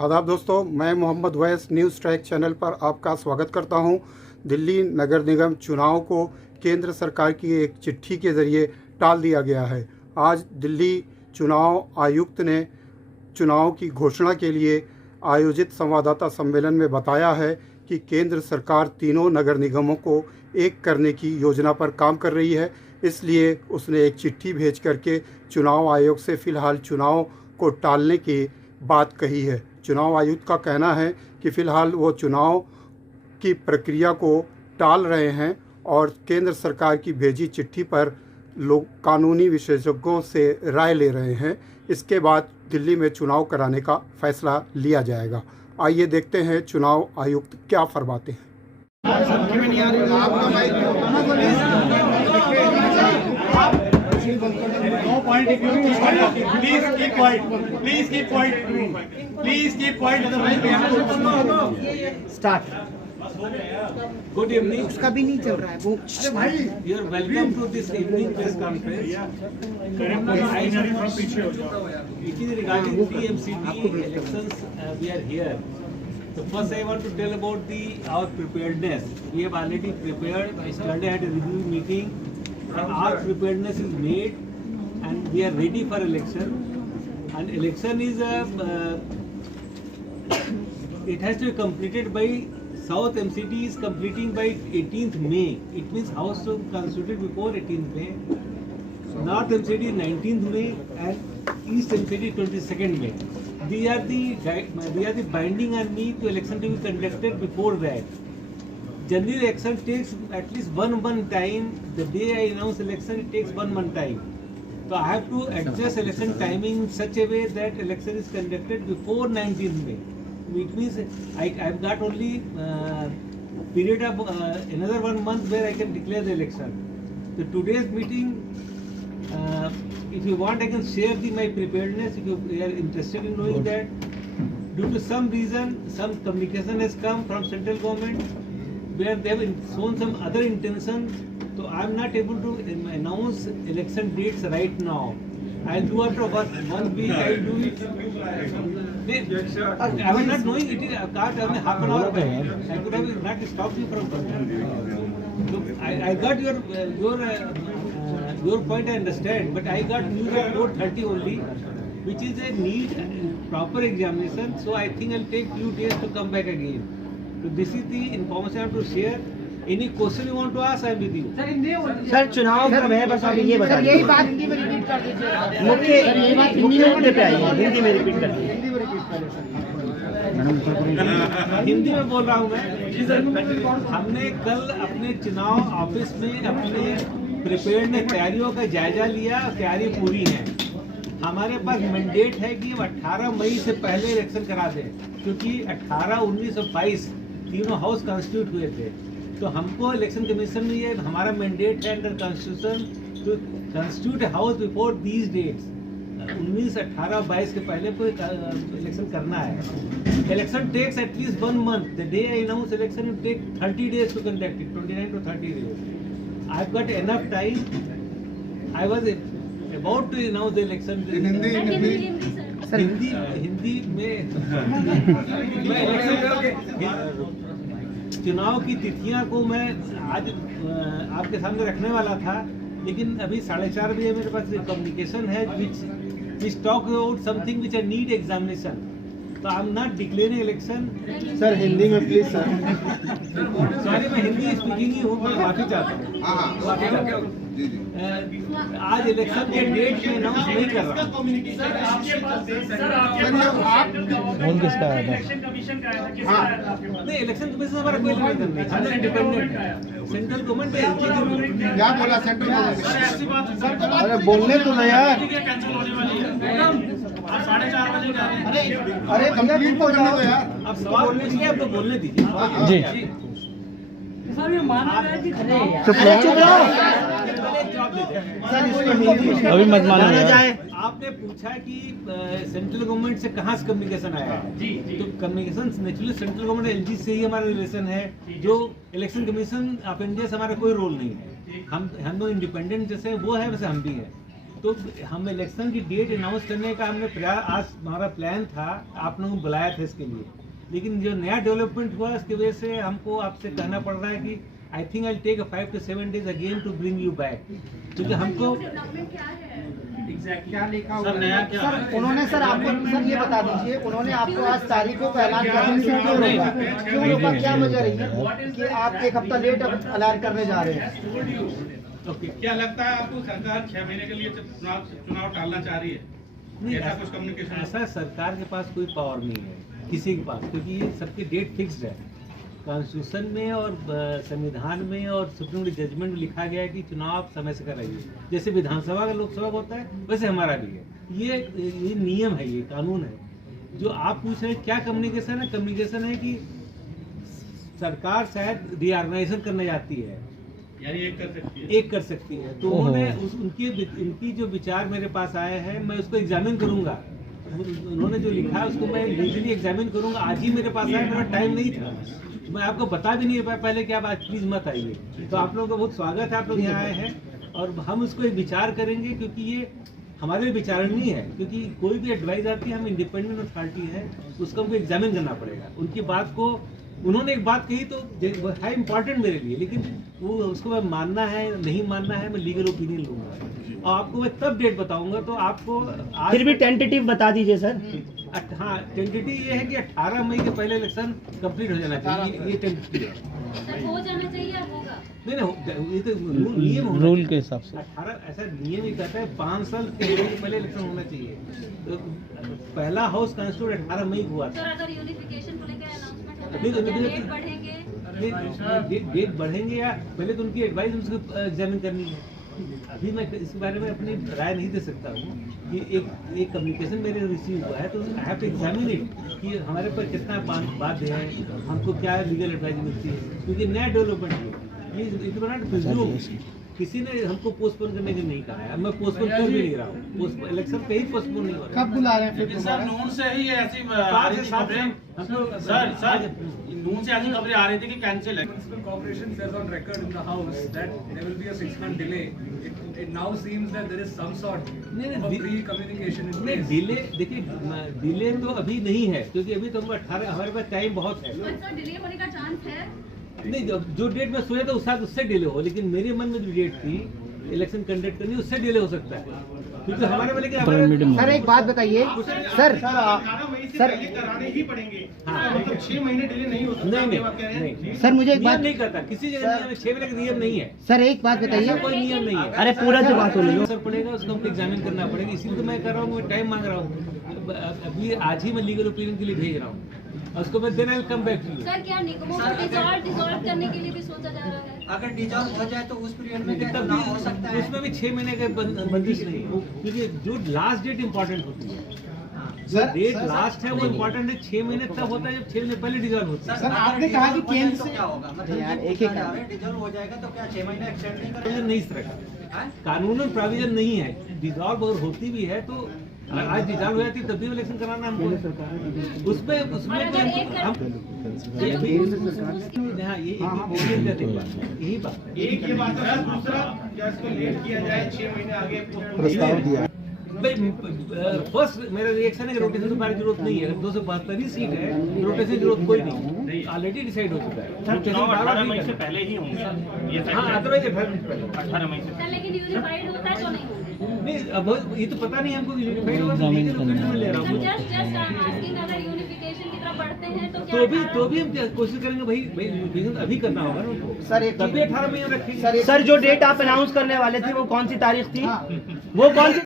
आदाब दोस्तों, मैं मोहम्मद वैस न्यूज़ ट्रैक चैनल पर आपका स्वागत करता हूं। दिल्ली नगर निगम चुनाव को केंद्र सरकार की एक चिट्ठी के ज़रिए टाल दिया गया है। आज दिल्ली चुनाव आयुक्त ने चुनाव की घोषणा के लिए आयोजित संवाददाता सम्मेलन में बताया है कि केंद्र सरकार तीनों नगर निगमों को एक करने की योजना पर काम कर रही है। इसलिए उसने एक चिट्ठी भेज करके चुनाव आयोग से फ़िलहाल चुनाव को टालने की बात कही है। चुनाव आयुक्त का कहना है कि फ़िलहाल वो चुनाव की प्रक्रिया को टाल रहे हैं और केंद्र सरकार की भेजी चिट्ठी पर लोग कानूनी विशेषज्ञों से राय ले रहे हैं। इसके बाद दिल्ली में चुनाव कराने का फैसला लिया जाएगा। आइए देखते हैं चुनाव आयुक्त क्या फरमाते हैं। No point if you please keep quiet. Please keep quiet. Please keep quiet. Start. Good evening. उसका भी नहीं चल रहा है वो। You are welcome to this evening press conference. It is regarding TMCT elections. We are here. So first, I want to tell about our preparedness. We have already prepared. Yesterday had a review meeting. And our preparedness is made, and we are ready for election. And election is it has to be completed by South MCT is completing by 18th May. It means House to constituted before 18th May. North MCT 19th May and East MCT 22nd May. They are the binding on me to election to be conducted before that. Generally, election takes at least 1 month time. The day I announce election, it takes 1 month time. So I have to adjust election timing in such a way that election is conducted before 19th May. It means I've got only period of another 1 month where I can declare the election. So today's meeting, if you want, I can share my preparedness. If you are interested in knowing that, due to some reason, some communication has come from central government, where they have shown some other intention, so I am not able to announce election dates right now. I'll do after 1 week. I'll do it. I was not knowing it is only half an hour back. I could have not stopped you from coming. So I got your point. I understand, but I got news at 4:30 only, which is a need proper examination. So I think I'll take few days to come back again. So this is the information I have to share. Any question you want to ask, I am with you. Sir चुनाव में बस आप ये बता यही बात हिंदी में repeat कर दीजिए। मुख्य पे आइए, हिंदी में रिपीट कर दीजिए। हिंदी में बोल रहा हूँ मैं। हमने कल अपने चुनाव ऑफिस में अपने प्रिपेयर्डनेस तैयारियों का जायजा लिया। तैयारी पूरी है। हमारे पास मैंडेट है कि 18 मई से पहले इलेक्शन करा दें, क्योंकि 18, 19 और 22 तीनों हाउस कॉन्स्टिट्यूट हुए थे। तो हमको इलेक्शन कमीशन में ये हमारा मैंडेट है under constitution to constitute house before these dates. 19, 18, 22 के पहले कोई इलेक्शन करना है। Election takes at least 1 month. The day I announce election will take 30 days to conduct it, 29 to 30 days. I've got enough time. I was about to announce the election. Hindi में मैं election चुनाव की तिथियां को मैं आज आपके सामने रखने वाला था, लेकिन अभी 4:30 बजे मेरे पास कम्युनिकेशन है which talk about something which I need examination. So I am not declaring election. Sir Hindi में प्लीज सर। सॉरी, मैं हिंदी स्पीकिंग ही हूँ, मैं माफी चाहता हूँ। आज इलेक्शन के डेट में अनाउंस नहीं कर रहा। नहीं, इलेक्शन कमीशन हमारा कोई लेना नहीं, हम इंडिपेंडेंट है। सेंट्रल गवर्नमेंट क्या बोला सेंट्रल गवर्नमेंट? अरे बोलने तो नहीं यार। अरे कंप्लीट तो करने दो यार। अब सवाल पूछिए, आप तो बोलने दीजिए। जी सर, ये माना है कि चुप रहो। सर इसको हिंदी अभी मत माना जाए। आपने पूछा कि सेंट्रल गवर्नमेंट से कहाँ से कम्युनिकेशन आया है। जी। तो communication naturally central government LG से ही हमारा रिलेशन है। जो इलेक्शन कमीशन ऑफ इंडिया से हमारा कोई रोल नहीं है। हम लोग इंडिपेंडेंट जैसे वो है वैसे हम भी हैं। तो हम इलेक्शन की डेट अनाउंस करने का हमने प्रयास, आज हमारा प्लान था, आप लोगों को बुलाया था इसके लिए, लेकिन जो नया डेवलपमेंट हुआ उसकी वजह से हमको आपसे कहना पड़ रहा है कि I think I take 5 to 7 days again to bring you back, क्योंकि हमको क्या लिखा हुआ है सर? उन्होंने सर आपको सर ये बता दीजिए, उन्होंने आपको आज तारीखों का ऐलान क्यों रोका, क्या वजह रही है कि आप एक हफ्ता लेट ऐलान करने जा रहे हैं? क्या लगता है आपको सरकार 6 महीने के लिए चुनाव टालना चाह रही है? नहीं, ऐसा कुछ कम्युनिकेशन? ऐसा सरकार के पास कोई पावर नहीं है किसी के पास, क्योंकि ये सबकी डेट फिक्स्ड है कॉन्स्टिट्यूशन में और संविधान में और सुप्रीम कोर्ट जजमेंट में लिखा गया है कि चुनाव समय से कराइए, जैसे विधानसभा का लोकसभा का होता है वैसे हमारा भी है। ये नियम है, ये कानून है। जो आप पूछ रहे हैं क्या कम्युनिकेशन है, कम्युनिकेशन है कि सरकार शायद रीऑर्गेनाइजेशन करने जाती है, यानी एक कर सकती है। तो उन्होंने उनकी जो विचार मेरे पास आए हैं, मैं उसको एग्जामिन करूंगा। उन्होंने जो लिखा है उसको मैं लीगली एग्जामिन करूंगा। आज ही मेरे पास आया, मेरा टाइम नहीं था, मैं आपको बता भी नहीं पाया पहले कि आप आज प्लीज मत आइए। तो आप लोगों का बहुत स्वागत है, आप लोग यहाँ आए हैं और हम उसको एक विचार करेंगे, क्योंकि ये हमारे लिए विचारणीय है, क्योंकि कोई भी एडवाइस आती है, हम इंडिपेंडेंट अथॉरिटी है, उसको हमको एग्जामिन करना पड़ेगा। उनकी बात को, उन्होंने एक बात कही तो है इम्पोर्टेंट मेरे लिए, लेकिन वो उसको मैं मानना है नहीं मानना है, मैं लीगल ओपिनियन लूंगा और आपको मैं तब डेट बताऊंगा। तो आपको आज फिर भी टेंटेटिव बता दीजिए सर। हाँ, टेंटेटिव ये है कि 18 मई के पहले इलेक्शन कंप्लीट हो जाना चाहिए, ये टेंटेटिव है। हो जाना चाहिए, अब होगा नहीं, ये तो नियम रूल के हिसाब से 18 ऐसा नियम ही कहता है 5 साल के पहले इलेक्शन होना चाहिए। तो पहला हाउस कॉन्स्टिट्यूट 18 मई हुआ था। सर, अगर यूनिफिकेशन को लेकर अनाउंसमेंट होगा नहीं, तो नहीं, क्या नहीं, डेट बढ़ेंगे? डेट बढ़ेंगे या पहले तो उनकी एडवाइस मुझको एग्जामिन करनी है। अभी मैं इस बारे में अपनी राय नहीं दे सकता हूँ कि एक कम्युनिकेशन मेरे रिसीव हुआ है, तो I have to examine it कि हमारे पर कितना बाध्य है, हमको क्या लीगल एडवाइस मिलती है, क्योंकि नया डेवलपमेंट है ये। इट नॉट प्रिज्यूम, किसी ने हमको पोस्टपोन करने के नहीं कहा है, मैं पोस्टपोन कर भी नहीं रहा हूँ, इलेक्शन पे ही पोस्टपोन नहीं हो रहा। कब बुला रहे हैं फिर? सर, नून से ही ऐसी सर नून से ऐसी खबरें आ रही थी कि कैंसिल है। Municipal Corporation says on record in the House that there will be a 6-month delay. It now seems that there is some sort of pre-communication in नहीं, place. डिले देखिए, डिले तो अभी नहीं है, क्योंकि अभी तो 18 हमारे पास टाइम बहुत है। सर, डिले होने का चांस है? नहीं, जो डेट में सोचा था शायद उससे डिले हो, लेकिन मेरे मन में जो डेट थी इलेक्शन कंडक्ट करनी, उससे डिले हो सकता है, क्योंकि हमारे में लेकिन सर एक बात बताइए सर, 18 मई से पहले कराने ही पड़ेंगे। मतलब 6 महीने डिले नहीं हो सकता। नहीं, सर मुझे एक नियम बात नहीं करता किसी जगह, 6 महीने का नियम नहीं है, सर एक बात ऐसा बताइए। कोई नियम नहीं है। अरे पूरा जो बात हो रही है असर पड़ेगा, उसको हमको एग्जामिन करना पड़ेगा, इसीलिए तो मैं कर रहा हूँ, मैं टाइम मांग रहा हूँ। अभी आज ही मैं लीगल ओपिनियन के लिए भेज रहा हूँ, और उसको मैं then I will come back to you. Sir, क्या निगमों को डिसॉल्व करने के लिए भी सोचा जा रहा है? अगर डिजॉल्व हो जाए तो उस पीरियड में क्या तब चुनाव हो सकता है? उसमें भी 6 महीने का बंदिश नहीं है, क्योंकि जो लास्ट डेट इम्पोर्टेंट होती है, जो डेट लास्ट है वो इम्पोर्टेंट है। 6 महीने तब होता है जब 6 महीने पहले डिजॉल्व होता है। सर, आपने कहा कि केंद्र से क्या होगा? यार, मतलब एक एक डिजॉल्व हो जाएगा तो क्या 6 महीने एक्सटेंड नहीं प्रोविजन करेगा? नहीं इस तरह का, कानूनन प्रोविजन नहीं है। डिजॉल्व अगर होती भी है तो आज डिजॉल्व हो जाती तब भी इलेक्शन कराना हमको, उसमें और अगर एक हम हाँ, यही बात है। एक ये बात है, दूसरा क्या इसको लेट किया जाए, 6 महीने आगे प्रस्ताव दिया। फर्स्ट मेरा रिएक्शन है कि रोटेशन की जरूरत नहीं है। 272 ही सीट है, रोटेशन की जरूरत कोई नहीं, ऑलरेडी डिसाइड हो चुका है। चुनाव 18 मई से पहले ही होंगे। ये हाँ, अदरवाइज 18 मई से सर, लेकिन यूनिफाइड होता है तो नहीं होगा? नहीं, अब ये तो पता नहीं हमको यूनिफाइड होगा, तो लीगल ओपिनियन में ले रहा हूँ। जस्ट आई एम आस्किंग, अगर यूनिफिकेशन की तरफ बढ़ते हैं तो क्या तो भी हम कोशिश करेंगे भाई यूनिफिकेशन अभी करना होगा ना उनको। सर एक तभी 18 मई रखेंगे। सर जो डेट आप अनाउंस करने वाले थे वो कौन सी तारीख थी? वो कौन सी